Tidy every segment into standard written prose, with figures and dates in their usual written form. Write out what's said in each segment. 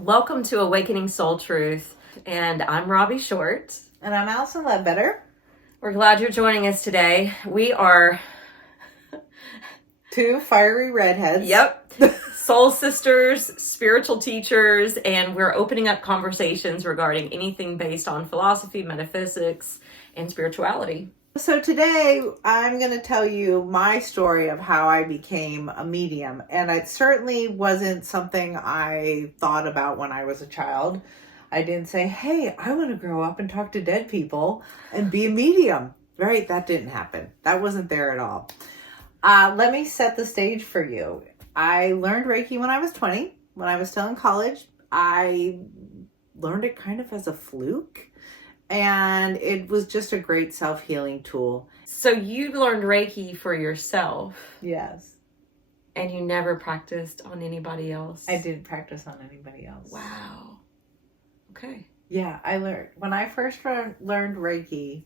Welcome to Awakening Soul Truth, and I'm Robbie Short. And I'm Alison Ledbetter. We're glad you're joining us today. We are... Two fiery redheads. Yep. Soul sisters, spiritual teachers, and we're opening up conversations regarding anything based on philosophy, metaphysics, and spirituality. So today I'm going to tell you my story of how I became a medium. And it certainly wasn't something I thought about when I was a child. I didn't say, hey, I want to grow up and talk to dead people and be a medium. Right? That didn't happen. That wasn't there at all. Let me set the stage for you. I learned Reiki when I was 20. When I was still in college, I learned it kind of as a fluke. And it was just a great self-healing tool. So you learned Reiki for yourself. Yes. And you never practiced on anybody else? I didn't practice on anybody else. Wow. Okay. Yeah, when I first learned Reiki,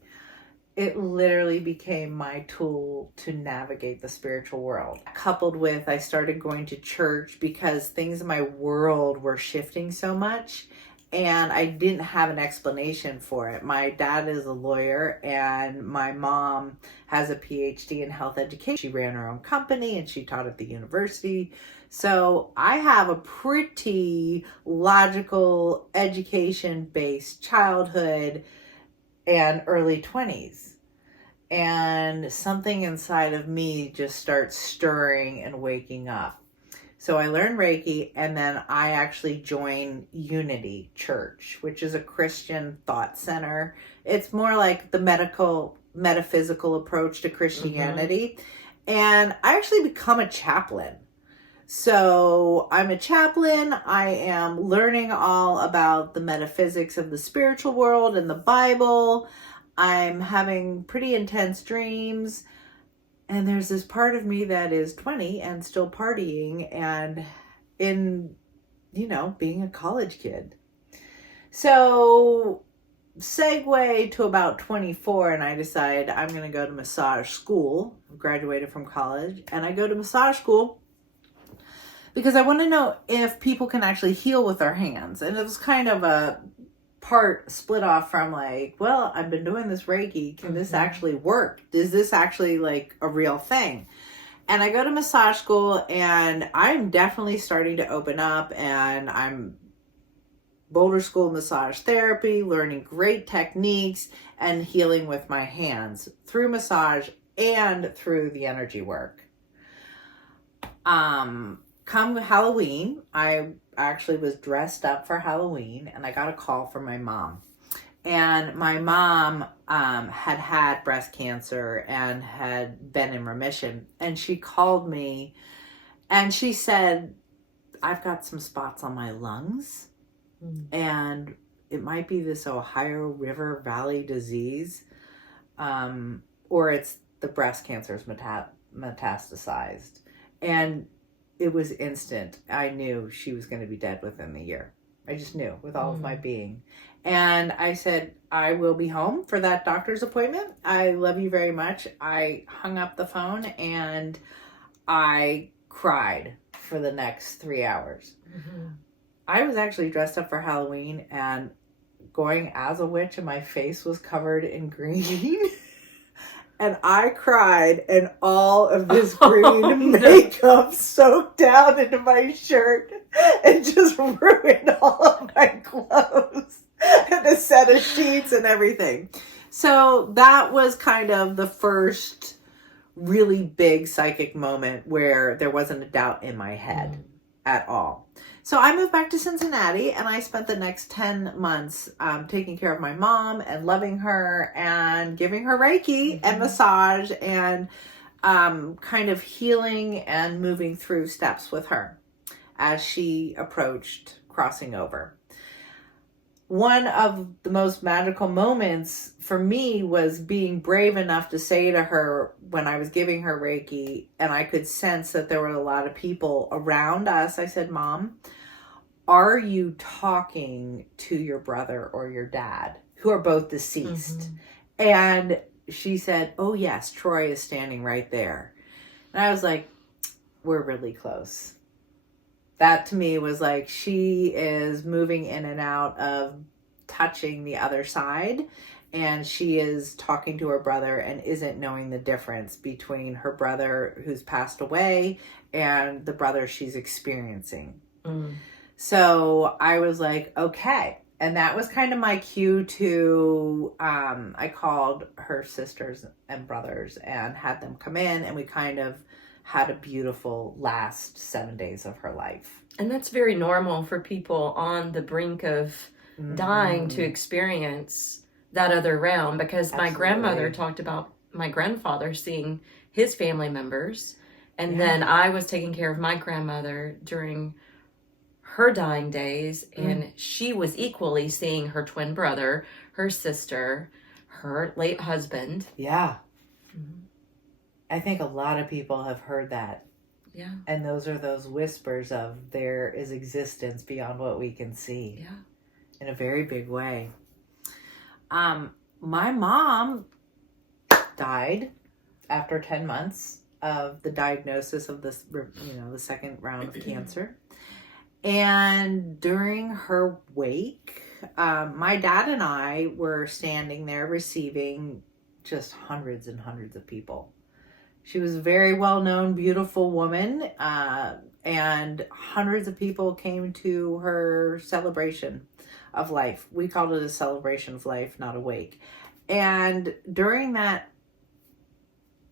it literally became my tool to navigate the spiritual world. Coupled with, I started going to church because things in my world were shifting so much. And I didn't have an explanation for it. My dad is a lawyer and my mom has a PhD in health education. She ran her own company and she taught at the university. So I have a pretty logical education-based childhood and early 20s. And something inside of me just starts stirring and waking up. So I learned Reiki, and then I actually joined Unity Church, which is a Christian thought center. It's more like the metaphysical approach to Christianity. Mm-hmm. And I actually become a chaplain. So I'm a chaplain. I am learning all about the metaphysics of the spiritual world and the Bible. I'm having pretty intense dreams. And there's this part of me that is 20 and still partying and being a college kid. So segue to about 24 and I decide I'm going to go to massage school. I graduated from college and I go to massage school because I want to know if people can actually heal with their hands. And it was kind of a part split off from like, well, I've been doing this Reiki. Can this actually work? Is this actually like a real thing? And I go to massage school and I'm definitely starting to open up and I'm Boulder School massage therapy, learning great techniques and healing with my hands through massage and through the energy work. Come Halloween, I actually was dressed up for Halloween and I got a call from my mom. And my mom had breast cancer and had been in remission. And she called me and she said, I've got some spots on my lungs and it might be this Ohio River Valley disease or it's the breast cancer is metastasized. And it was instant. I knew she was going to be dead within the year. I just knew with all of my being. And I said, I will be home for that doctor's appointment. I love you very much. I hung up the phone and I cried for the next 3 hours. Mm-hmm. I was actually dressed up for Halloween and going as a witch and my face was covered in green. And I cried and all of this green makeup soaked down into my shirt and just ruined all of my clothes and a set of sheets and everything. So that was kind of the first really big psychic moment where there wasn't a doubt in my head at all. So I moved back to Cincinnati and I spent the next 10 months taking care of my mom and loving her and giving her Reiki and massage and kind of healing and moving through steps with her as she approached crossing over. One of the most magical moments for me was being brave enough to say to her when I was giving her Reiki and I could sense that there were a lot of people around us. I said, Mom, are you talking to your brother or your dad who are both deceased? Mm-hmm. And she said, oh yes, Troy is standing right there. And I was like, we're really close. That to me was like, she is moving in and out of touching the other side, and she is talking to her brother and isn't knowing the difference between her brother who's passed away and the brother she's experiencing. So I was like, okay. And that was kind of my cue to, I called her sisters and brothers and had them come in, and we kind of had a beautiful last 7 days of her life. And that's very normal for people on the brink of dying to experience that other realm, because my grandmother talked about my grandfather seeing his family members, and then I was taking care of my grandmother during her dying days, and she was equally seeing her twin brother, her sister, her late husband. Yeah. I think a lot of people have heard that. Yeah. And those are those whispers of there is existence beyond what we can see. Yeah. In a very big way. My mom died after 10 months of the diagnosis of this, the second round of cancer. And during her wake, my dad and I were standing there receiving just hundreds and hundreds of people. She was a very well-known, beautiful woman, and hundreds of people came to her celebration of life. We called it a celebration of life, not a wake. And during that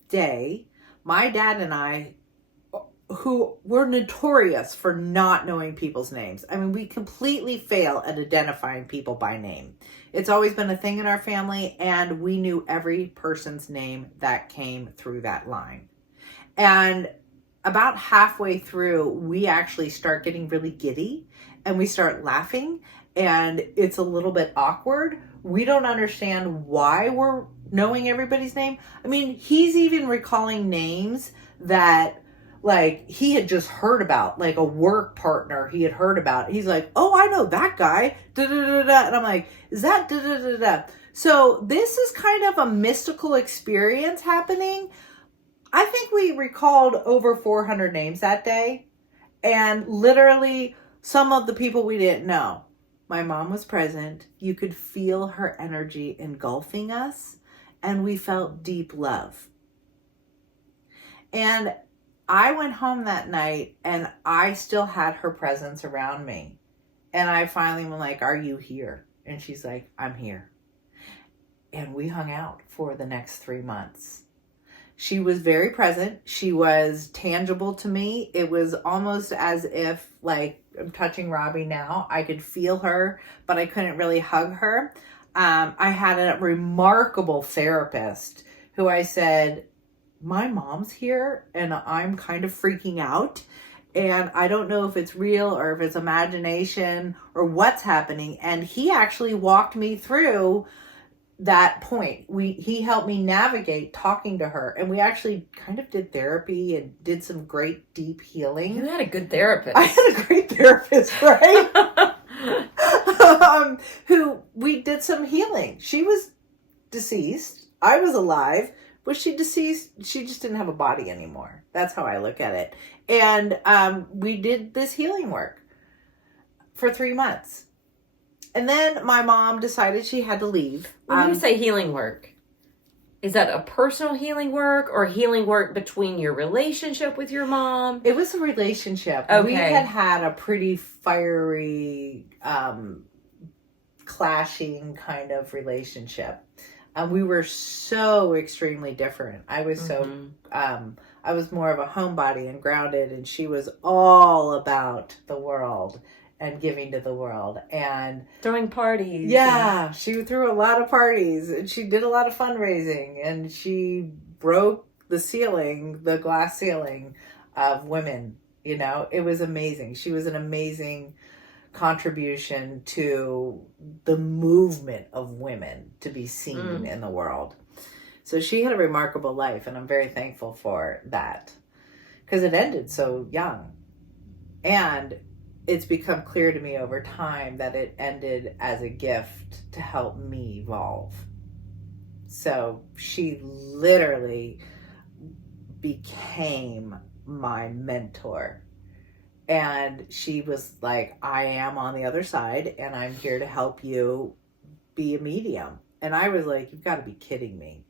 day, my dad and I, who were notorious for not knowing people's names. I mean, we completely fail at identifying people by name. It's always been a thing in our family, and we knew every person's name that came through that line. And about halfway through, we actually start getting really giddy, and we start laughing, and it's a little bit awkward. We don't understand why we're knowing everybody's name. I mean, he's even recalling names that like he had just heard about, like a work partner he had heard about. He's like, oh, I know that guy. Da, da, da, da. And I'm like, is that da, da, da, da? So this is kind of a mystical experience happening. I think we recalled over 400 names that day. And literally some of the people we didn't know. My mom was present. You could feel her energy engulfing us. And we felt deep love. And I went home that night and I still had her presence around me. And I finally went like, are you here? And she's like, I'm here. And we hung out for the next 3 months. She was very present. She was tangible to me. It was almost as if, like, I'm touching Robbie now. I could feel her, but I couldn't really hug her. I had a remarkable therapist who I said, my mom's here and I'm kind of freaking out. And I don't know if it's real or if it's imagination or what's happening. And he actually walked me through that point. He helped me navigate talking to her. And we actually kind of did therapy and did some great deep healing. You had a good therapist. I had a great therapist, right? Who we did some healing. She was deceased. I was alive. Was she deceased? She just didn't have a body anymore. That's how I look at it. And we did this healing work for 3 months. And then my mom decided she had to leave. When you say healing work, is that a personal healing work or healing work between your relationship with your mom? It was a relationship. Okay. We had a pretty fiery, clashing kind of relationship. We were so extremely different. I was I was more of a homebody and grounded, and she was all about the world and giving to the world and throwing parties. Yeah, she threw a lot of parties and she did a lot of fundraising and she broke the ceiling, the glass ceiling of women. You know, it was amazing. She was an amazing contribution to the movement of women to be seen in the world. So she had a remarkable life, and I'm very thankful for that because it ended so young. And it's become clear to me over time that it ended as a gift to help me evolve. So she literally became my mentor. And she was like, I am on the other side and I'm here to help you be a medium. And I was like, you've got to be kidding me.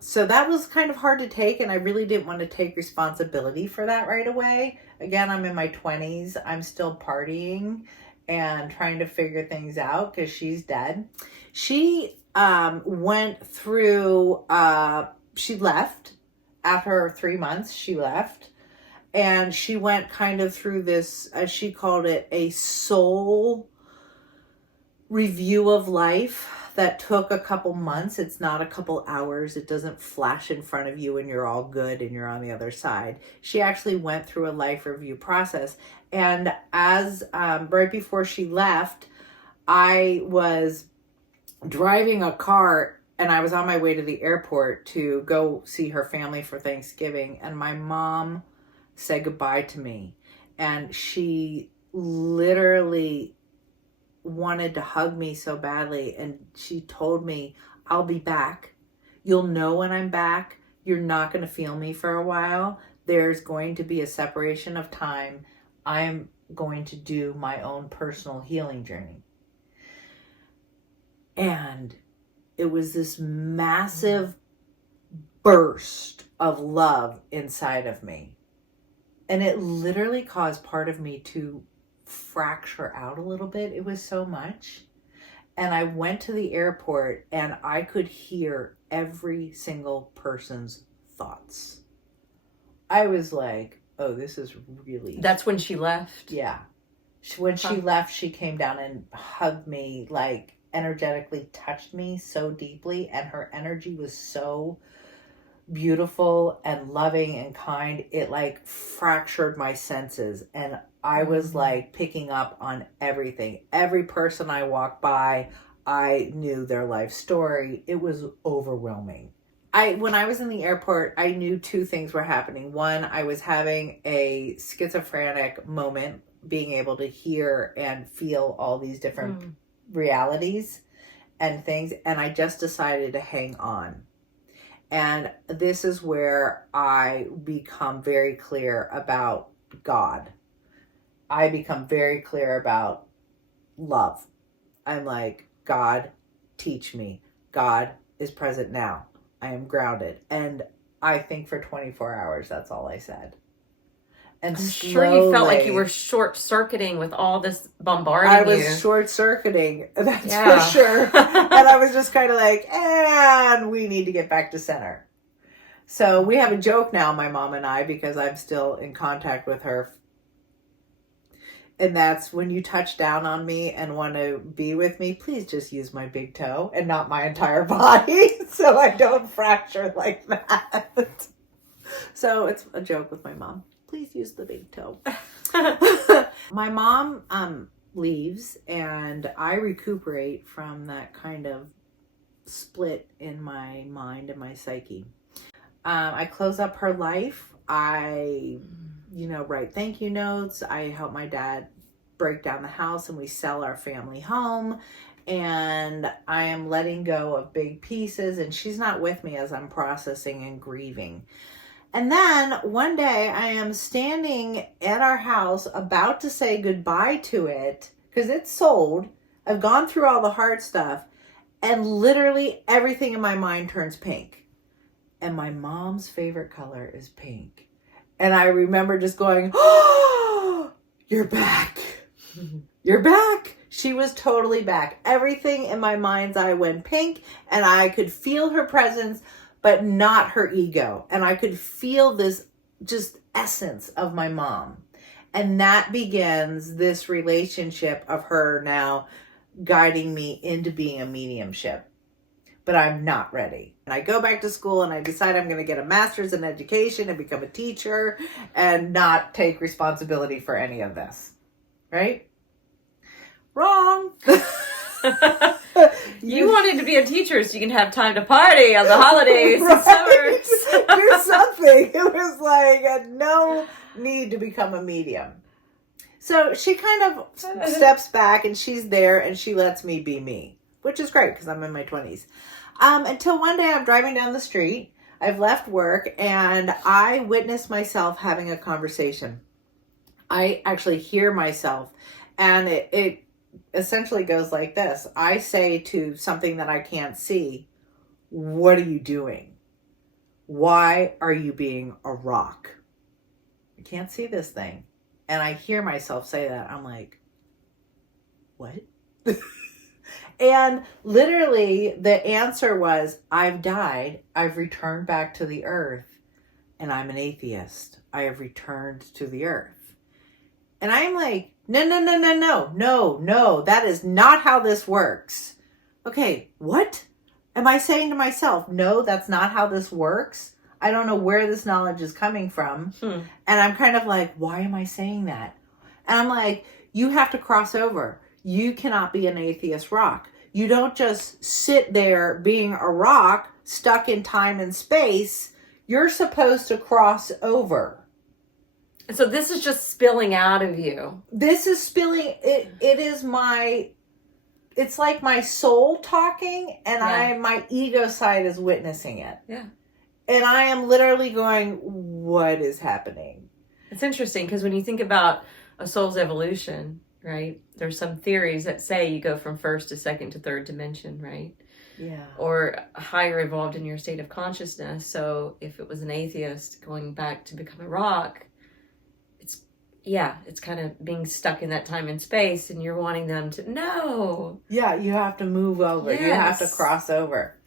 So that was kind of hard to take, and I really didn't want to take responsibility for that right away. Again, I'm in my 20s. I'm still partying and trying to figure things out because she's dead. She went through, she left. After 3 months, she left. And she went kind of through this, as she called it, a soul review of life that took a couple months. It's not a couple hours. It doesn't flash in front of you and you're all good and you're on the other side. She actually went through a life review process. And as right before she left, I was driving a car and I was on my way to the airport to go see her family for Thanksgiving. And my mom said goodbye to me. And she literally wanted to hug me so badly, and she told me, I'll be back. You'll know when I'm back. You're not going to feel me for a while. There's going to be a separation of time. I'm going to do my own personal healing journey. And it was this massive burst of love inside of me. And it literally caused part of me to fracture out a little bit. It was so much. And I went to the airport and I could hear every single person's thoughts. I was like, oh, this is really... That's when she left? Yeah. When she left, she came down and hugged me, like energetically touched me so deeply. And her energy was so beautiful and loving and kind. It like fractured my senses. And I was like picking up on everything. Every person I walked by, I knew their life story. It was overwhelming. When I was in the airport, I knew two things were happening. One, I was having a schizophrenic moment, being able to hear and feel all these different realities and things. And I just decided to hang on. And this is where I become very clear about God. I become very clear about love. I'm like, God, teach me. God is present now. I am grounded. And I think for 24 hours, that's all I said. And I'm sure you felt like you were short-circuiting with all this bombarding I was short-circuiting, that's for sure. And I was just kind of like, and we need to get back to center. So we have a joke now, my mom and I, because I'm still in contact with her. And that's, when you touch down on me and want to be with me, please just use my big toe and not my entire body so I don't fracture like that. So it's a joke with my mom. Please use the big toe. My mom leaves and I recuperate from that kind of split in my mind and my psyche. I close up her life. I write thank you notes. I help my dad break down the house and we sell our family home. And I am letting go of big pieces and she's not with me as I'm processing and grieving. And then one day I am standing at our house about to say goodbye to it because it's sold. I've gone through all the hard stuff and literally everything in my mind turns pink. And my mom's favorite color is pink. And I remember just going, oh, you're back. You're back. She was totally back. Everything in my mind's eye went pink and I could feel her presence, but not her ego. And I could feel this just essence of my mom. And that begins this relationship of her now guiding me into being a mediumship. But I'm not ready. And I go back to school and I decide I'm going to get a master's in education and become a teacher and not take responsibility for any of this. Right? Wrong. You wanted to be a teacher so you can have time to party on the holidays and summers. Do something. It was like no need to become a medium. So she kind of steps back and she's there and she lets me be me, which is great because I'm in my 20s. Until one day I'm driving down the street. I've left work and I witnessed myself having a conversation. I actually hear myself, and it essentially goes like this. I say to something that I can't see, what are you doing? Why are you being a rock? I can't see this thing. And I hear myself say that. I'm like, what? And literally the answer was, I've died. I've returned back to the earth, and I'm an atheist. I have returned to the earth. And I'm like, no, that is not how this works. Okay, what? Am I saying to myself, no, that's not how this works? I don't know where this knowledge is coming from. And I'm kind of like, why am I saying that? And I'm like, you have to cross over. You cannot be an atheist rock. You don't just sit there being a rock stuck in time and space. You're supposed to cross over. So this is just spilling out of you. This is spilling. It is it's like my soul talking, and my ego side is witnessing it. Yeah. And I am literally going, what is happening? It's interesting because when you think about a soul's evolution, right? There's some theories that say you go from first to second to third dimension, right? Yeah. Or higher evolved in your state of consciousness. So if it was an atheist going back to become a rock, it's kind of being stuck in that time and space, and you're wanting them to know. Yeah, you have to move over. Yes. You have to cross over.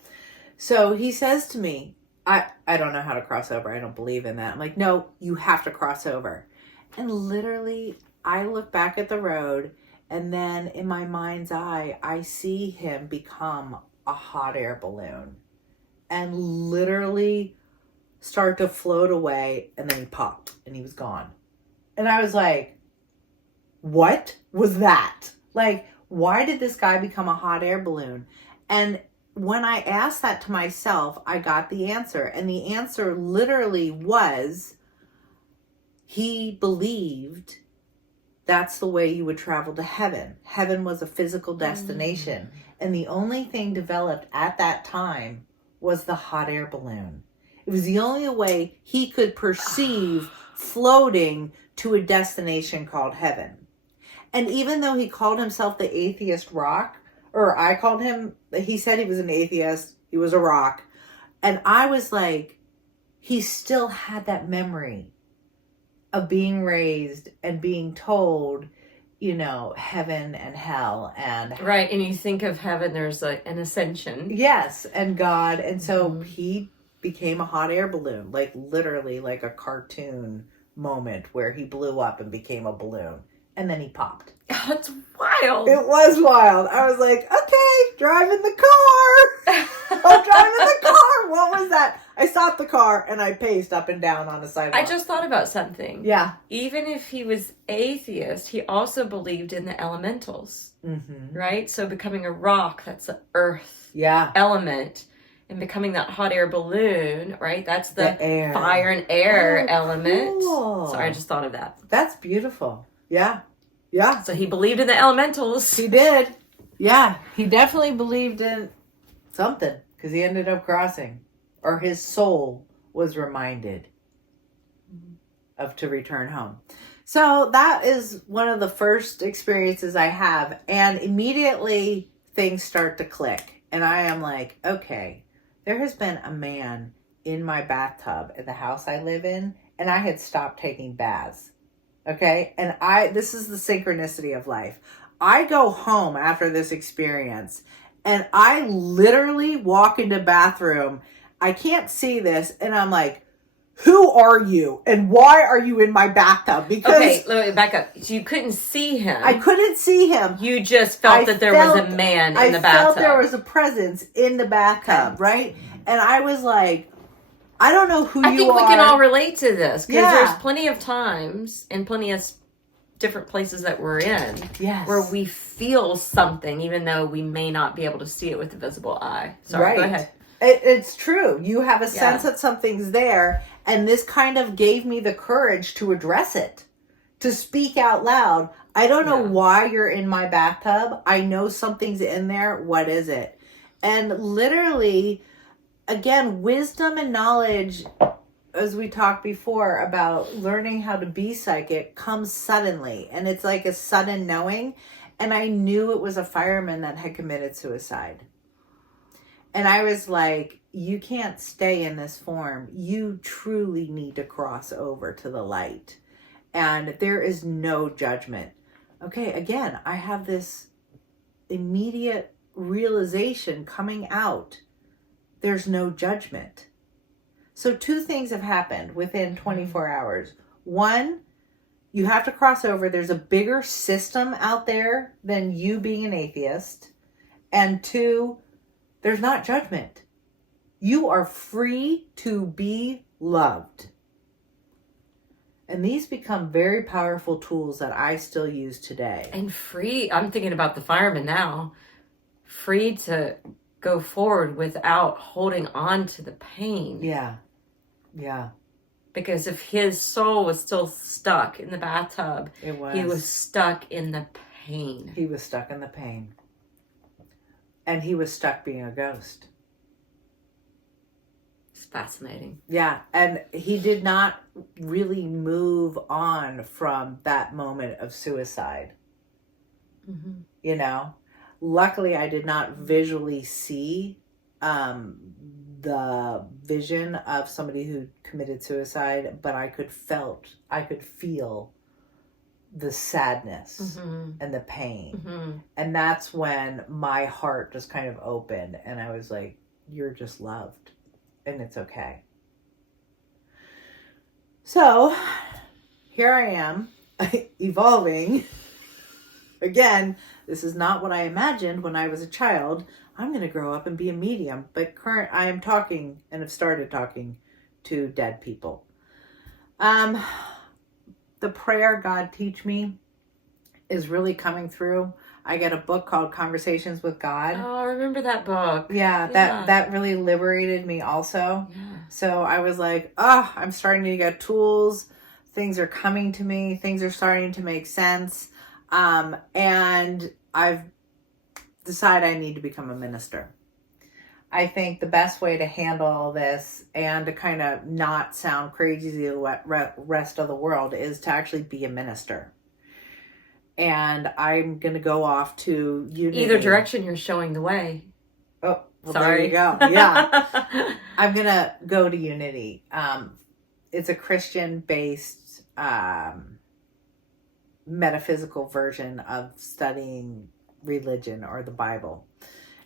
So he says to me, I don't know how to cross over. I don't believe in that. I'm like, no, you have to cross over. And literally, I look back at the road, and then in my mind's eye, I see him become a hot air balloon and literally start to float away, and then he popped and he was gone. And I was like, what was that? Like, why did this guy become a hot air balloon? And when I asked that to myself, I got the answer. And the answer literally was, he believed that's the way you would travel to heaven. Heaven was a physical destination. And the only thing developed at that time was the hot air balloon. It was the only way he could perceive floating to a destination called heaven. And even though he called himself the atheist rock, or I called him, he said he was an atheist, he was a rock. And I was like, he still had that memory of being raised and being told, heaven and hell. And right. And you think of heaven, there's an ascension. Yes. And God. And so he became a hot air balloon, like literally like a cartoon moment where he blew up and became a balloon, and then he popped. That's wild. It was wild. I was like, okay, driving the car. I'm driving the car. What was that? I stopped the car and I paced up and down on the sidewalk. I just thought about something. Yeah. Even if he was atheist, he also believed in the elementals, right? So becoming a rock, that's the earth element. And becoming that hot air balloon, right? That's the fire and air element. Cool. So I just thought of that. That's beautiful. Yeah. Yeah. So he believed in the elementals. He did. Yeah. He definitely believed in something because he ended up crossing. Or his soul was reminded of to return home. So that is one of the first experiences I have. And immediately things start to click. And I am like, okay. There has been a man in my bathtub at the house I live in, and I had stopped taking baths. Okay? And this is the synchronicity of life. I go home after this experience, and I literally walk into the bathroom. I can't see this, and I'm like, who are you? And why are you in my bathtub? Because okay, let me back up. So you couldn't see him. I couldn't see him. You just felt that there was a man in the bathtub. I felt there was a presence in the bathtub, right? And I was like, I don't know who you are. I think we can all relate to this. Because there's plenty of times and plenty of different places that we're in where we feel something, even though we may not be able to see it with the visible eye. Sorry, go ahead. It's true. You have a sense that something's there. And this kind of gave me the courage to address it, to speak out loud. I don't know why you're in my bathtub. I know something's in there. What is it? And literally, again, wisdom and knowledge as we talked before about learning how to be psychic comes suddenly, and it's like a sudden knowing. And I knew it was a fireman that had committed suicide. And I was like, you can't stay in this form. You truly need to cross over to the light. And there is no judgment. Okay, again, I have this immediate realization coming out. There's no judgment. So 2 things have happened within 24 hours. One, you have to cross over. There's a bigger system out there than you being an atheist. And 2, there's not judgment. You are free to be loved. And these become very powerful tools that I still use today. And free, I'm thinking about the fireman now, free to go forward without holding on to the pain. Yeah. Yeah. Because if his soul was still stuck in the bathtub, It was. he was stuck in the pain. He was stuck in the pain. And he was stuck being a ghost. It's fascinating. Yeah. And he did not really move on from that moment of suicide. Mm-hmm. You know? Luckily, I did not visually see the vision of somebody who committed suicide, but I could feel the sadness and the pain. Mm-hmm. And that's when my heart just kind of opened and I was like, you're just loved and it's okay. So here I am evolving. Again, this is not what I imagined when I was a child. I'm going to grow up and be a medium. But I am talking and have started talking to dead people. The prayer, God Teach Me, is really coming through. I get a book called Conversations with God. Oh, I remember that book. Yeah, that really liberated me also. Yeah. So I was like, I'm starting to get tools. Things are coming to me. Things are starting to make sense. And I've decided I need to become a minister. I think the best way to handle all this and to kind of not sound crazy to the rest of the world is to actually be a minister. And I'm going to go off to Unity. Either direction, you're showing the way. Oh, well, sorry. There you go. Yeah. I'm going to go to Unity. It's a Christian-based metaphysical version of studying religion or the Bible.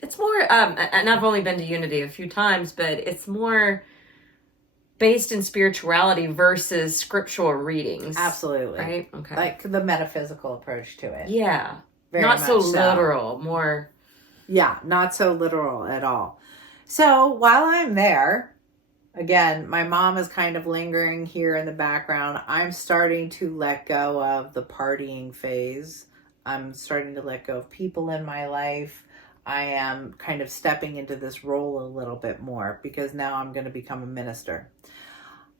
It's more, and I've only been to Unity a few times, but it's more based in spirituality versus scriptural readings. Absolutely. Right? Okay. Like the metaphysical approach to it. Yeah. Very not so much literal, more. Yeah, not so literal at all. So while I'm there, again, my mom is kind of lingering here in the background. I'm starting to let go of the partying phase. I'm starting to let go of people in my life. I am kind of stepping into this role a little bit more because now I'm going to become a minister.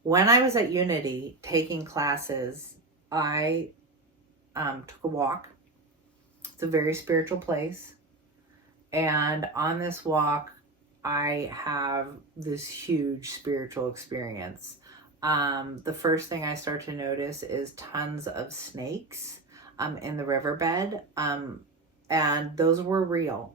When I was at Unity taking classes, I took a walk. It's a very spiritual place. And on this walk, I have this huge spiritual experience. The first thing I start to notice is tons of snakes in the riverbed. And those were real.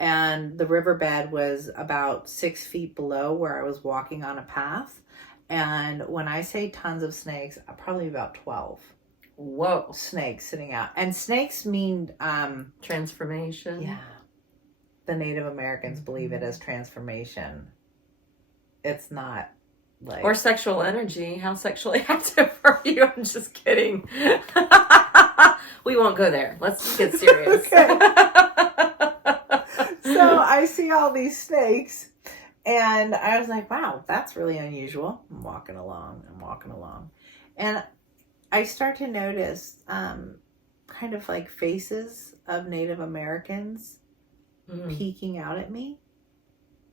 And the riverbed was about 6 feet below where I was walking on a path. And when I say tons of snakes, probably about 12. Whoa. Snakes sitting out. And snakes mean... transformation. Yeah. The Native Americans believe it as transformation. It's not like... Or sexual energy. How sexually active are you? I'm just kidding. We won't go there. Let's get serious. So I see all these snakes and I was like, wow, that's really unusual. I'm walking along. And I start to notice kind of like faces of Native Americans peeking out at me.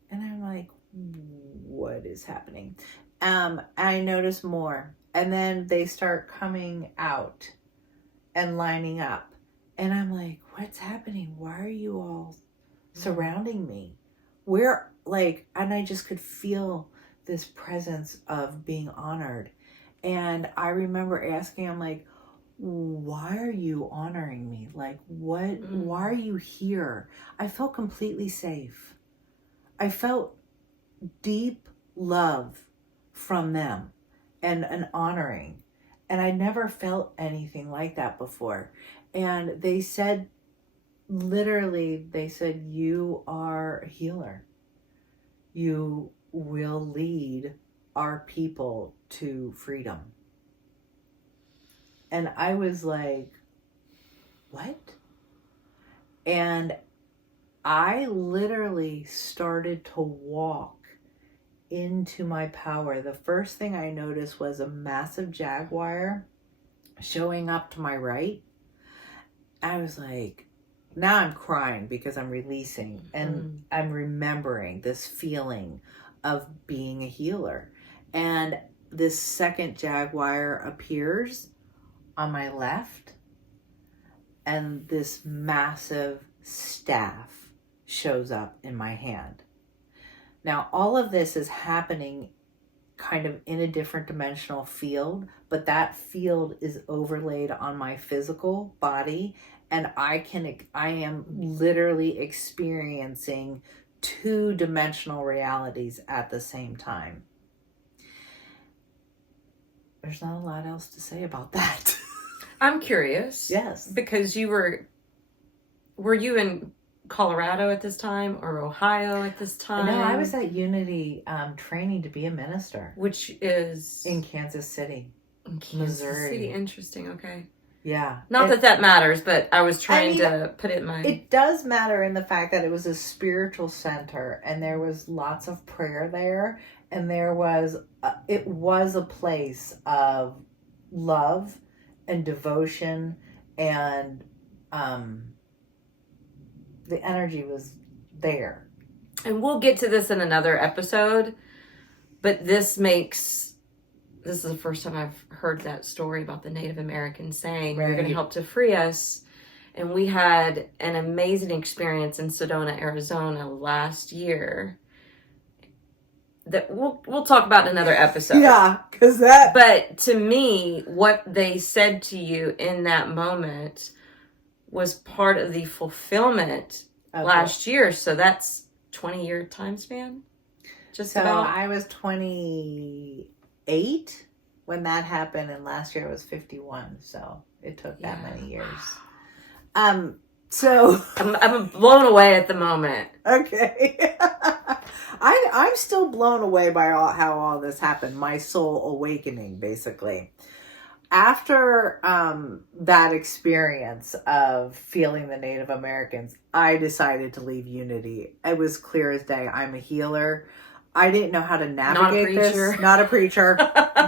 And I'm like, what is happening? I notice more. And then they start coming out and lining up. And I'm like, what's happening? Why are you all surrounding me? And I just could feel this presence of being honored. And I remember asking him, like, why are you honoring me? Like, why are you here? I felt completely safe. I felt deep love from them and an honoring. And I never felt anything like that before. And they said, literally, they said, you are a healer. You will lead our people to freedom. And I was like, what? And I literally started to walk into my power. The first thing I noticed was a massive jaguar showing up to my right. I was like, now I'm crying because I'm releasing and I'm remembering this feeling of being a healer. And this second jaguar appears on my left, and this massive staff shows up in my hand. Now, all of this is happening kind of in a different dimensional field, but that field is overlaid on my physical body, and I am literally experiencing 2-dimensional realities at the same time. There's not a lot else to say about that. I'm curious. Yes. Because were you in Colorado at this time or Ohio at this time? No, I was at Unity training to be a minister. Which is? In Kansas City, Missouri. City. Interesting, okay. Yeah. Not that matters, but I was trying to put it in my... It does matter in the fact that it was a spiritual center and there was lots of prayer there. And it was a place of love and devotion, and the energy was there. And we'll get to this in another episode, but this is the first time I've heard that story about the Native Americans saying, you're going to help to free us. And we had an amazing experience in Sedona, Arizona last year that we'll talk about in another episode. Yeah, but to me, what they said to you in that moment was part of the fulfillment last year. So that's 20-year time span. I was 28 when that happened, and last year I was 51. So it took that many years. So I'm blown away at the moment. Okay. I'm still blown away by how all this happened. My soul awakening, basically. After that experience of feeling the Native Americans, I decided to leave Unity. It was clear as day. I'm a healer. I didn't know how to navigate this. Not a preacher.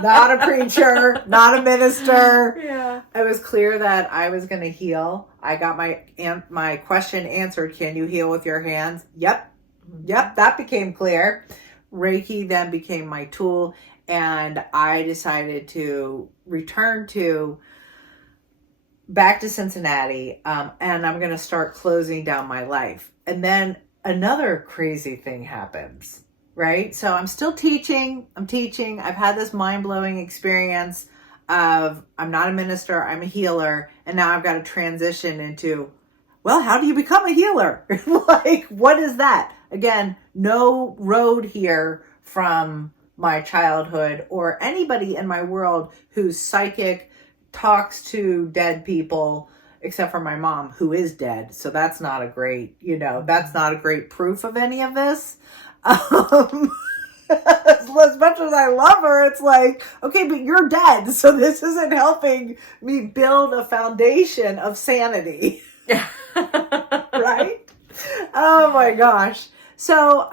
Not a preacher. Not a minister. Yeah. It was clear that I was going to heal. I got my question answered. Can you heal with your hands? Yep, that became clear. Reiki then became my tool, and I decided to return back to Cincinnati, and I'm going to start closing down my life. And then another crazy thing happens, right? So I'm still teaching. I've had this mind-blowing experience of I'm not a minister, I'm a healer, and now I've got to transition into, well, how do you become a healer? Like, what is that? Again, no road here from my childhood or anybody in my world who's psychic, talks to dead people, except for my mom, who is dead. So that's not a great, that's not a great proof of any of this. As much as I love her, it's like, okay, but you're dead. So this isn't helping me build a foundation of sanity. Right? Oh my gosh. So,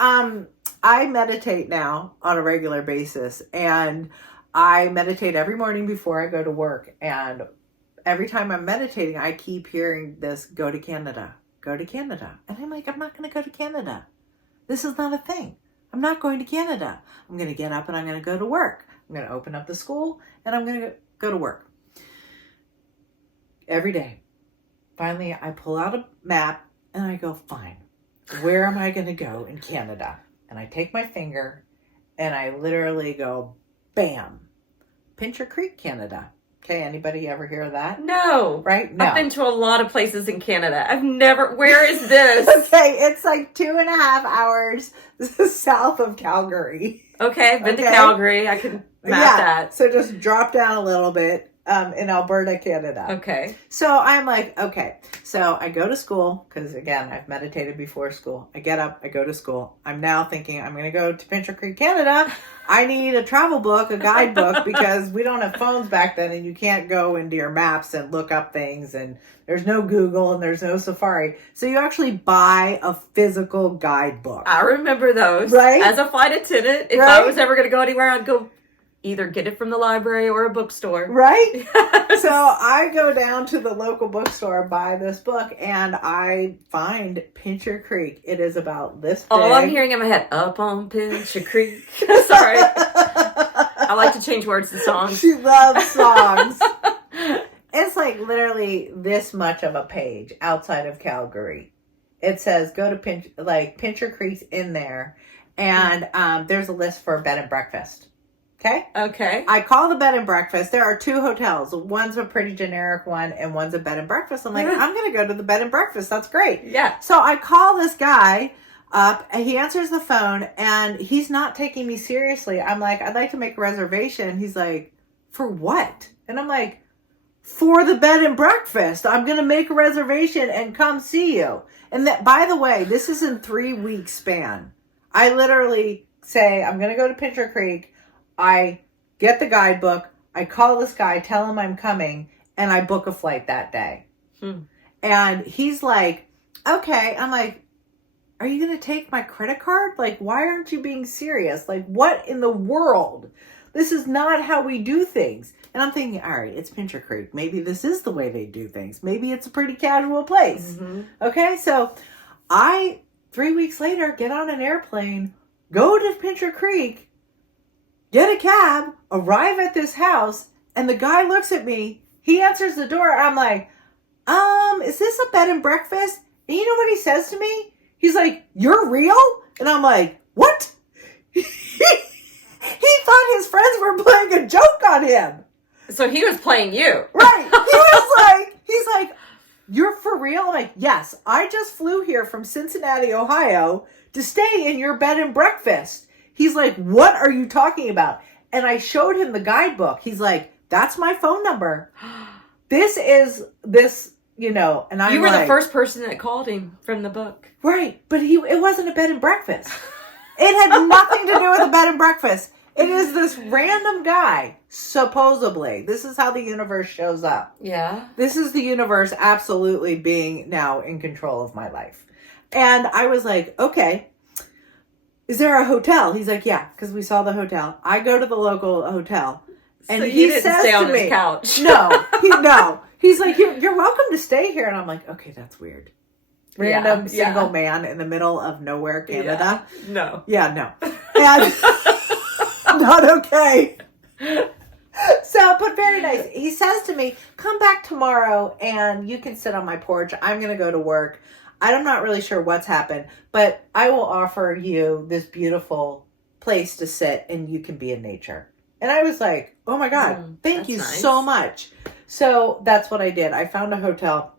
I meditate now on a regular basis, and I meditate every morning before I go to work. And every time I'm meditating, I keep hearing this, go to Canada, go to Canada. And I'm like, I'm not going to go to Canada. This is not a thing. I'm not going to Canada. I'm going to get up and I'm going to go to work. I'm going to open up the school and I'm going to go to work every day. Finally, I pull out a map and I go, fine, where am I going to go in Canada? And I take my finger and I literally go, bam, Pincher Creek, Canada. Okay, anybody ever hear of that? No. Right? No. I've been to a lot of places in Canada. I've never, where is this? Okay, it's like 2.5 hours south of Calgary. Okay, I've been to Calgary. I can map that. So just drop down a little bit in Alberta, Canada. Okay. So I'm like, okay. So I go to school because, again, I've meditated before school. I get up, I go to school. I'm now thinking I'm going to go to Pincher Creek, Canada. I need a travel book, a guidebook, because we don't have phones back then and you can't go into your maps and look up things, and there's no Google and there's no Safari. So you actually buy a physical guidebook. I remember those. Right? As a flight attendant, if I was ever going to go anywhere, I'd go either get it from the library or a bookstore. Right? Yes. So I go down to the local bookstore, buy this book, and I find Pincher Creek. It is about this big. All I'm hearing in my head, up on Pincher Creek. Sorry. I like to change words to songs. She loves songs. It's like literally this much of a page outside of Calgary. It says go to Pincher Creek's in there, and there's a list for a bed and breakfast. Okay. I call the bed and breakfast. There are 2 hotels. One's a pretty generic one, and one's a bed and breakfast. I'm like, I'm going to go to the bed and breakfast. That's great. Yeah. So I call this guy up, and he answers the phone, and he's not taking me seriously. I'm like, I'd like to make a reservation. He's like, for what? And I'm like, for the bed and breakfast. I'm going to make a reservation and come see you. And that, by the way, this is in 3-week span. I literally say, I'm going to go to Pincher Creek. I get the guidebook, I call this guy, tell him I'm coming, and I book a flight that day. And he's like, okay. I'm like, are you going to take my credit card? Like, why aren't you being serious? Like, what in the world? This is not how we do things. And I'm thinking, all right, it's Pincher Creek. Maybe this is the way they do things. Maybe it's a pretty casual place. Mm-hmm. Okay, so I, 3 weeks later, get on an airplane, go to Pincher Creek, get a cab, arrive at this house, and the guy looks at me. He answers the door. I'm like, is this a bed and breakfast? And you know what he says to me? He's like, you're real? And I'm like, what? He thought his friends were playing a joke on him. So he was playing you. Right. He's like, you're for real? I'm like, yes, I just flew here from Cincinnati, Ohio to stay in your bed and breakfast. He's like, what are you talking about? And I showed him the guidebook. He's like, that's my phone number. This is this, and I'm You were the first person that called him from the book. Right. But it wasn't a bed and breakfast. It had nothing to do with a bed and breakfast. It is this random guy, supposedly. This is how the universe shows up. Yeah. This is the universe absolutely being now in control of my life. And I was like, okay. Is there a hotel? He's like, yeah, because we saw the hotel. I go to the local hotel. And so he didn't says stay on to me, his couch. No. He's like, you're welcome to stay here. And I'm like, okay, that's weird. Random single man in the middle of nowhere, Canada. Yeah. No. Yeah, no. And not okay. So, but very nice. He says to me, come back tomorrow and you can sit on my porch. I'm going to go to work. I'm not really sure what's happened, but I will offer you this beautiful place to sit and you can be in nature. And I was like, oh my God, thank you so much. So that's what I did. I found a hotel,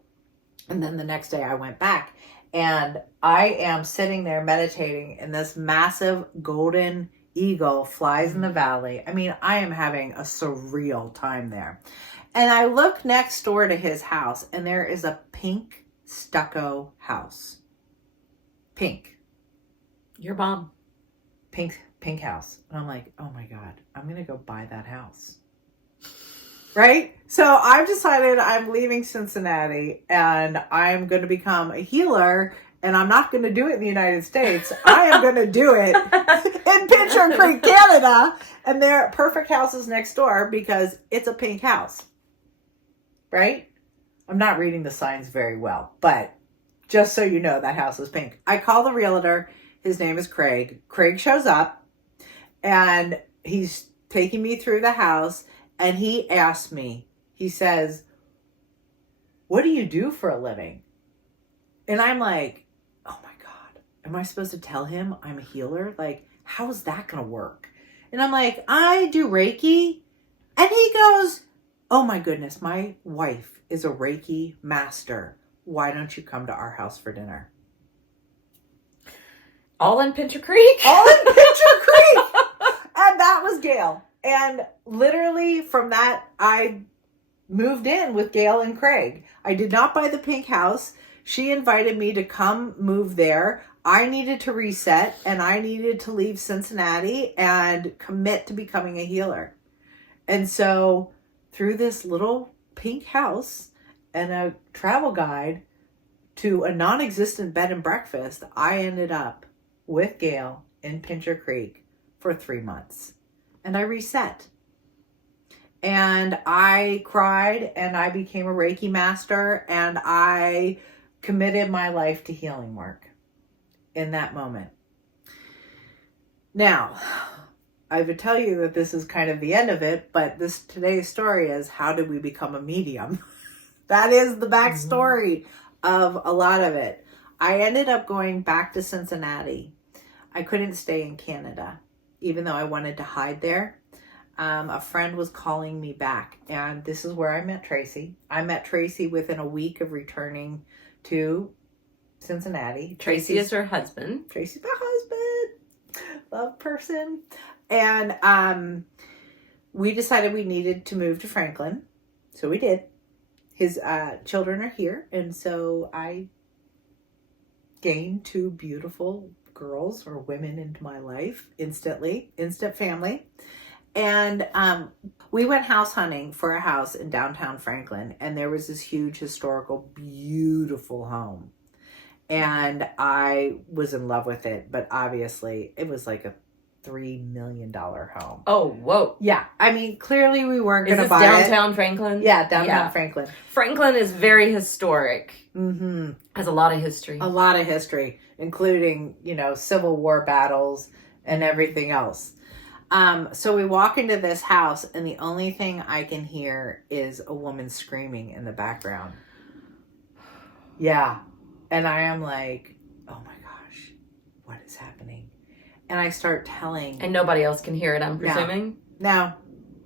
and then the next day I went back, and I am sitting there meditating, and this massive golden eagle flies in the valley. I mean, I am having a surreal time there. And I look next door to his house, and there is a pink stucco house. Pink. Your mom. Pink house. And I'm like, oh my God, I'm going to go buy that house. Right? So I've decided I'm leaving Cincinnati and I'm going to become a healer, and I'm not going to do it in the United States. I am going to do it in Pincher Creek, Canada. And there are perfect houses next door because it's a pink house. Right? I'm not reading the signs very well, but just so you know, that house is pink. I call the realtor. His name is Craig. Craig shows up and he's taking me through the house, and he asks me, he says, what do you do for a living? And I'm like, oh my God, am I supposed to tell him I'm a healer? Like, how is that going to work? And I'm like, I do Reiki. And he goes, oh my goodness, my wife is a Reiki master. Why don't you come to our house for dinner? All in Pincher Creek? All in Pincher Creek! And that was Gail. And literally from that, I moved in with Gail and Craig. I did not buy the pink house. She invited me to come move there. I needed to reset, and I needed to leave Cincinnati and commit to becoming a healer. And so through this little pink house and a travel guide to a non-existent bed and breakfast, I ended up with Gail in Pincher Creek for 3 months. And I reset. And I cried, and I became a Reiki master, and I committed my life to healing work in that moment. Now, I would tell you that this is kind of the end of it, but today's story is, how did we become a medium? That is the backstory of a lot of it. I ended up going back to Cincinnati. I couldn't stay in Canada, even though I wanted to hide there. A friend was calling me back, and this is where I met Tracy. I met Tracy within a week of returning to Cincinnati. Tracy is her husband. Tracy's my husband. Love person. And we decided we needed to move to Franklin. So we did. His children are here. And so I gained 2 beautiful girls or women into my life instantly. Instant family. And we went house hunting for a house in downtown Franklin. And there was this huge, historical, beautiful home. And I was in love with it. But obviously, it was like a $3 million home. Oh, whoa. Yeah. I mean, clearly we weren't going to buy downtown Franklin? Yeah, downtown Franklin. Franklin is very historic. Mm-hmm. Has a lot of history. A lot of history, including, Civil War battles and everything else. So we walk into this house, and the only thing I can hear is a woman screaming in the background. Yeah. And I am like, oh my gosh, what is happening? And I start telling. And nobody else can hear it, I'm presuming? No,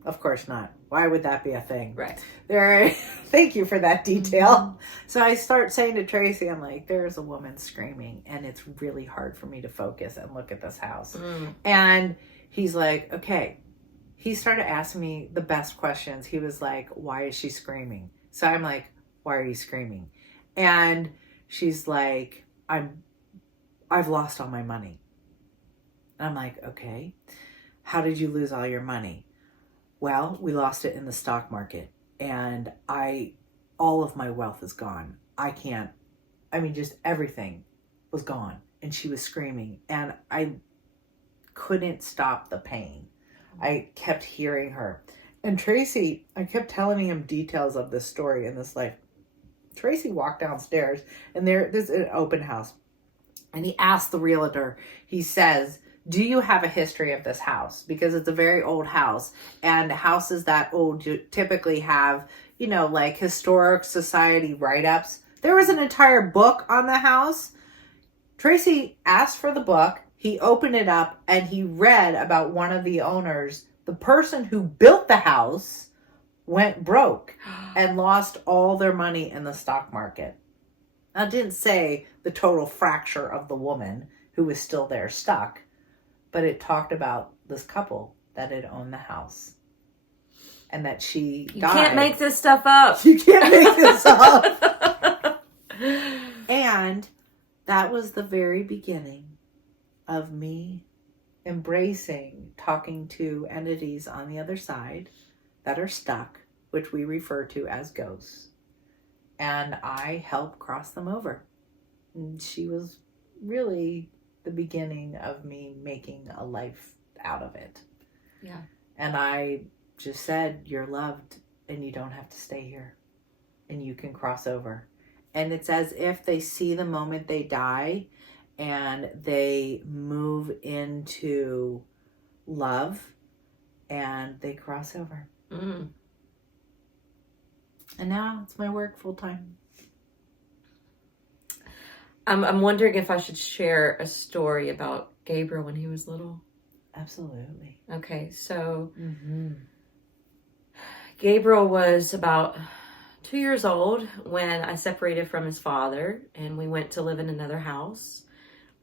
of course not. Why would that be a thing? Right. Thank you for that detail. So I start saying to Tracy, I'm like, there's a woman screaming, and it's really hard for me to focus and look at this house. And he's like, okay. He started asking me the best questions. He was like, why is she screaming? So I'm like, why are you screaming? And she's like, I've lost all my money. And I'm like, okay, how did you lose all your money? Well, we lost it in the stock market, and all of my wealth is gone. Just everything was gone. And she was screaming, and I couldn't stop the pain. I kept hearing her. And Tracy, I kept telling him details of this story in this life. Tracy walked downstairs, and there's an open house. And he asked the realtor, he says, do you have a history of this house? Because it's a very old house, and houses that old typically have, like historic society write-ups. There was an entire book on the house. Tracy asked for the book. He opened it up, and he read about one of the owners. The person who built the house went broke and lost all their money in the stock market. I didn't say the total fracture of the woman who was still there stuck, but it talked about this couple that had owned the house and that she died. You can't make this stuff up. You can't make this up. And that was the very beginning of me embracing talking to entities on the other side that are stuck, which we refer to as ghosts. And I helped cross them over. And she was really the beginning of me making a life out of it. Yeah. And I just said, you're loved and you don't have to stay here. And you can cross over. And it's as if they see the moment they die and they move into love and they cross over. Mm. And now it's my work full time. I'm wondering if I should share a story about Gabriel when he was little. Absolutely. Okay, so Gabriel was about 2 years old when I separated from his father and we went to live in another house.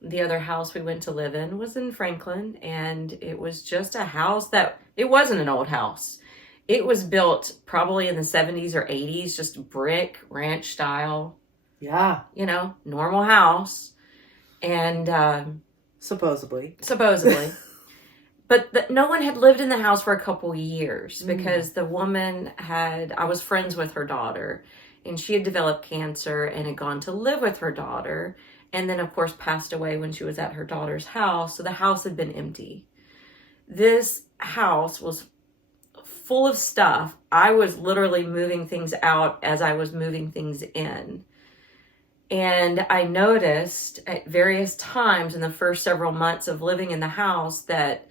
The other house we went to live in was in Franklin, and it was just a house it wasn't an old house. It was built probably in the 70s or 80s, just brick, ranch style. Yeah. Normal house. And supposedly. But no one had lived in the house for a couple years because the woman I was friends with her daughter, and she had developed cancer and had gone to live with her daughter. And then, of course, passed away when she was at her daughter's house. So the house had been empty. This house was full of stuff. I was literally moving things out as I was moving things in. And I noticed at various times in the first several months of living in the house that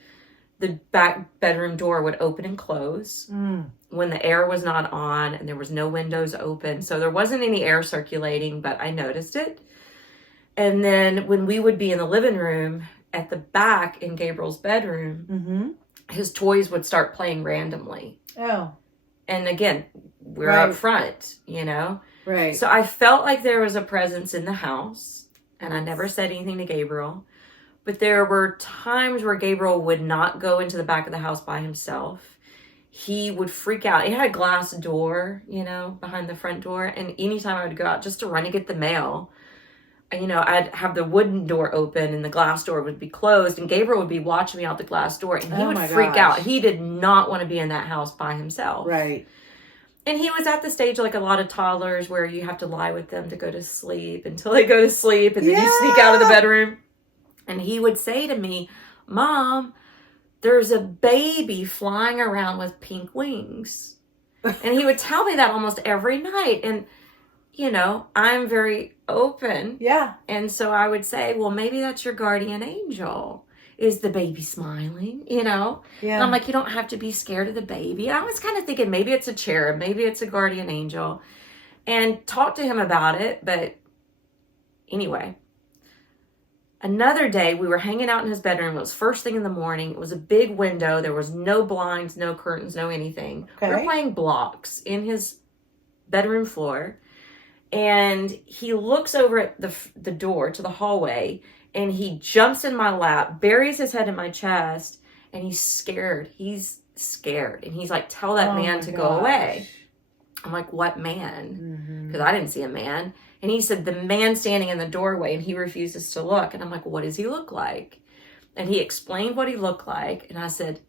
the back bedroom door would open and close when the air was not on and there was no windows open. So there wasn't any air circulating, but I noticed it. And then when we would be in the living room at the back in Gabriel's bedroom, his toys would start playing randomly. Oh. And again, we're up front, Right. So I felt like there was a presence in the house, and I never said anything to Gabriel. But there were times where Gabriel would not go into the back of the house by himself. He would freak out. It had a glass door, behind the front door. And anytime I would go out just to run and get the mail, I'd have the wooden door open and the glass door would be closed, and Gabriel would be watching me out the glass door, and he would freak out. He did not want to be in that house by himself. Right. And he was at the stage like a lot of toddlers where you have to lie with them to go to sleep until they go to sleep, and then you sneak out of the bedroom. And he would say to me, "Mom, there's a baby flying around with pink wings." And he would tell me that almost every night. And I'm very open. Yeah. And so I would say, well, maybe that's your guardian angel. Is the baby smiling? Yeah. And I'm like, you don't have to be scared of the baby. And I was kind of thinking maybe it's a cherub, maybe it's a guardian angel, and talk to him about it. But anyway, another day we were hanging out in his bedroom. It was first thing in the morning. It was a big window. There was no blinds, no curtains, no anything. Okay. We were playing blocks in his bedroom floor. And he looks over at the door to the hallway, and he jumps in my lap, buries his head in my chest, and he's scared. He's scared. And he's like, "Tell that man to go away." I'm like, "What man?" Because I didn't see a man. And he said, "The man standing in the doorway," and he refuses to look. And I'm like, "What does he look like?" And he explained what he looked like. And I said,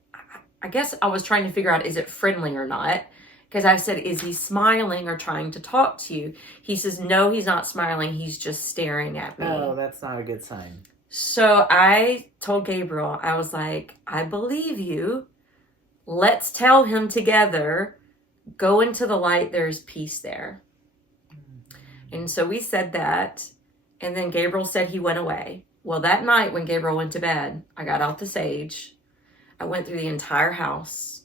I guess I was trying to figure out, is it friendly or not? Because I said, "Is he smiling or trying to talk to you?" He says, "No, he's not smiling. He's just staring at me." Oh, that's not a good sign. So I told Gabriel, I was like, "I believe you. Let's tell him together, go into the light. There's peace there." And so we said that. And then Gabriel said he went away. Well, that night when Gabriel went to bed, I got out the sage. I went through the entire house.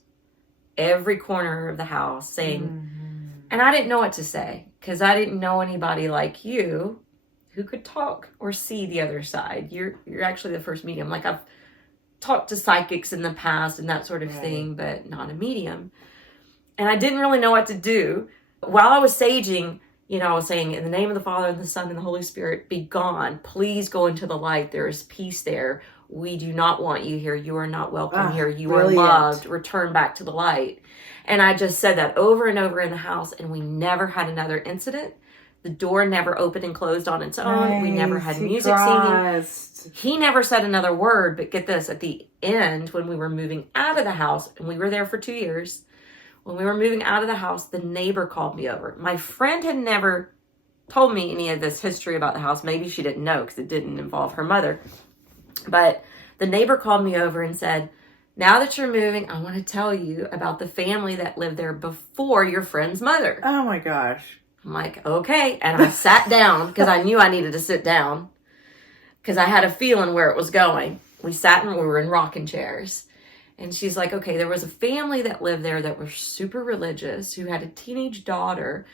Every corner of the house saying, and I didn't know what to say because I didn't know anybody like you who could talk or see the other side. You're actually the first medium. Like, I've talked to psychics in the past and that sort of thing, but not a medium. And I didn't really know what to do. While I was saging, I was saying, "In the name of the Father and the Son and the Holy Spirit, be gone. Please go into the light. There is peace there. We do not want you here. You are not welcome here. You are loved. Return back to the light." And I just said that over and over in the house, and we never had another incident. The door never opened and closed on its own. Nice. We never had music singing. He never said another word, but get this, at the end, when we were moving out of the house, and we were there for 2 years, when we were moving out of the house, the neighbor called me over. My friend had never told me any of this history about the house. Maybe she didn't know because it didn't involve her mother. But the neighbor called me over and said, "Now that you're moving, I want to tell you about the family that lived there before your friend's mother." Oh my gosh. I'm like, "Okay." And I sat down because I knew I needed to sit down because I had a feeling where it was going. We sat and we were in rocking chairs. And she's like, "Okay, there was a family that lived there that were super religious, who had a teenage daughter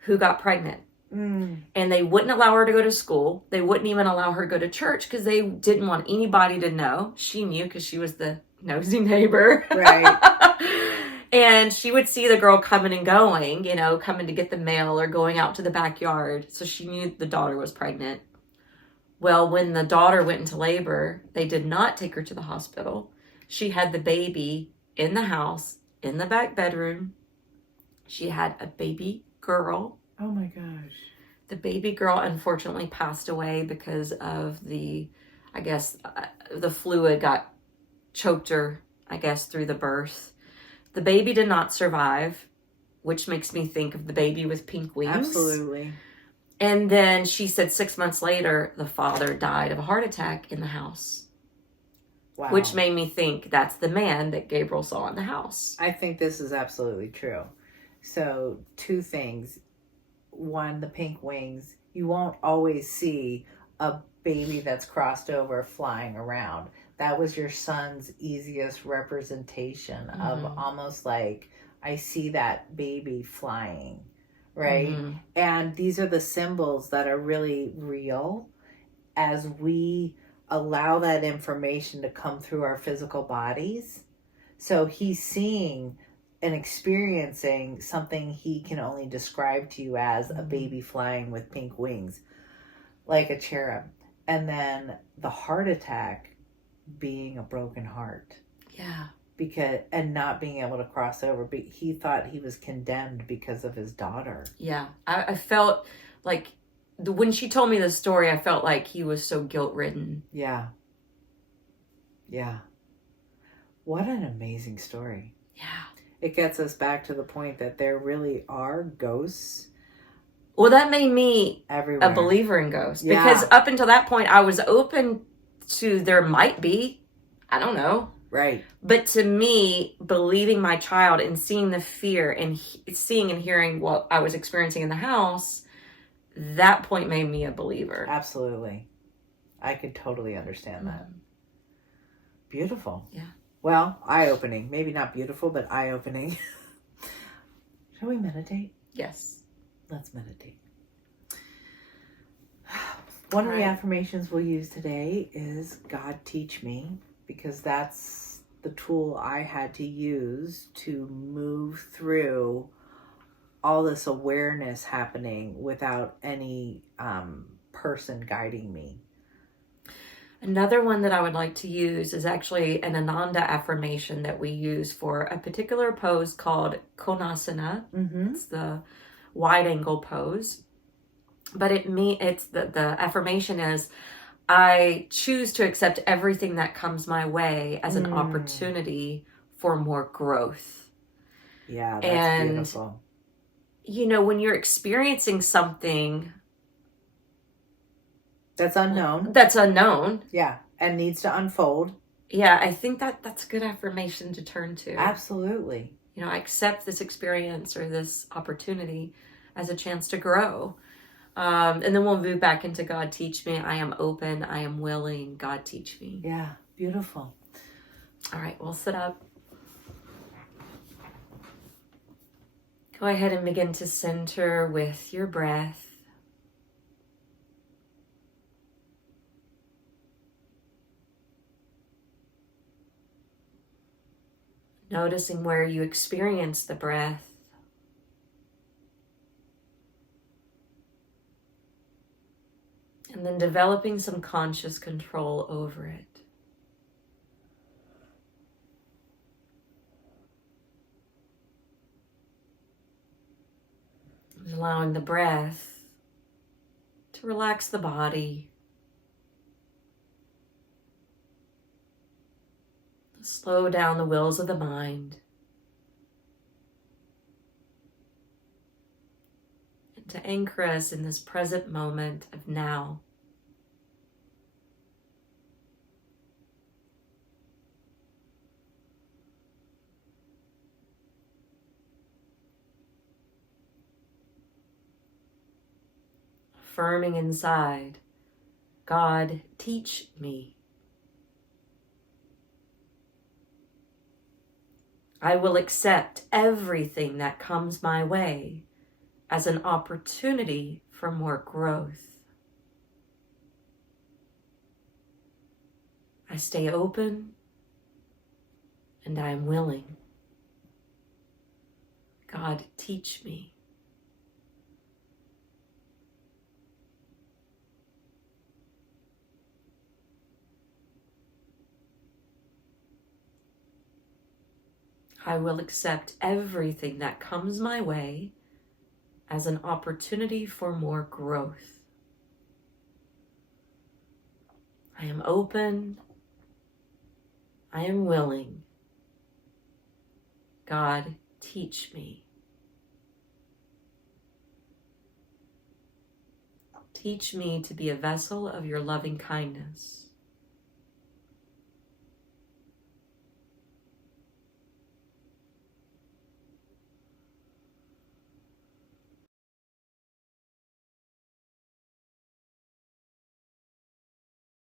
who got pregnant And they wouldn't allow her to go to school. They wouldn't even allow her to go to church because they didn't want anybody to know. She knew because she was the nosy neighbor. Right. And she would see the girl coming and going, coming to get the mail or going out to the backyard. So she knew the daughter was pregnant. Well, when the daughter went into labor, they did not take her to the hospital. She had the baby in the house, in the back bedroom. She had a baby girl. Oh my gosh. The baby girl unfortunately passed away because of the fluid got choked her, through the birth. The baby did not survive, which makes me think of the baby with pink wings. Absolutely. And then she said 6 months later, the father died of a heart attack in the house. Wow. Which made me think that's the man that Gabriel saw in the house. I think this is absolutely true. So, two things. One, the pink wings. You won't always see a baby that's crossed over flying around. That was your son's easiest representation of almost like, I see that baby flying, right? Mm-hmm. And these are the symbols that are really real as we allow that information to come through our physical bodies. So he's seeing and experiencing something he can only describe to you as a baby flying with pink wings, like a cherub. And then the heart attack being a broken heart. Yeah. And not being able to cross over. But he thought he was condemned because of his daughter. Yeah. I felt like when she told me the story, I felt like he was so guilt-ridden. Yeah. Yeah. What an amazing story. Yeah. It gets us back to the point that there really are ghosts. Well, that made me everywhere. A believer in ghosts. Yeah. Because up until that point, I was open to there might be. I don't know. Right. But to me, believing my child and seeing the fear and seeing and hearing what I was experiencing in the house, that point made me a believer. Absolutely. I could totally understand that. Beautiful. Yeah. Well, eye-opening. Maybe not beautiful, but eye-opening. Shall we meditate? Yes. Let's meditate. One of the affirmations we'll use today is God teach me, because that's the tool I had to use to move through all this awareness happening without any person guiding me. Another one that I would like to use is actually an Ananda affirmation that we use for a particular pose called Konasana. Mm-hmm. It's the wide angle pose. But it's the affirmation is, I choose to accept everything that comes my way as an opportunity for more growth. Yeah, that's beautiful. When you're experiencing something that's unknown. Yeah. And needs to unfold. Yeah, I think that's a good affirmation to turn to. Absolutely. I accept this experience or this opportunity as a chance to grow. And then we'll move back into God teach me. I am open. I am willing. God teach me. Yeah, beautiful. All right, we'll sit up. Go ahead and begin to center with your breath. Noticing where you experience the breath. And then developing some conscious control over it. Allowing the breath to relax the body. Slow down the wheels of the mind. And to anchor us in this present moment of now. Affirming inside, God, teach me. I will accept everything that comes my way as an opportunity for more growth. I stay open and I am willing. God, teach me. I will accept everything that comes my way as an opportunity for more growth. I am open. I am willing. God, teach me. Teach me to be a vessel of your loving kindness.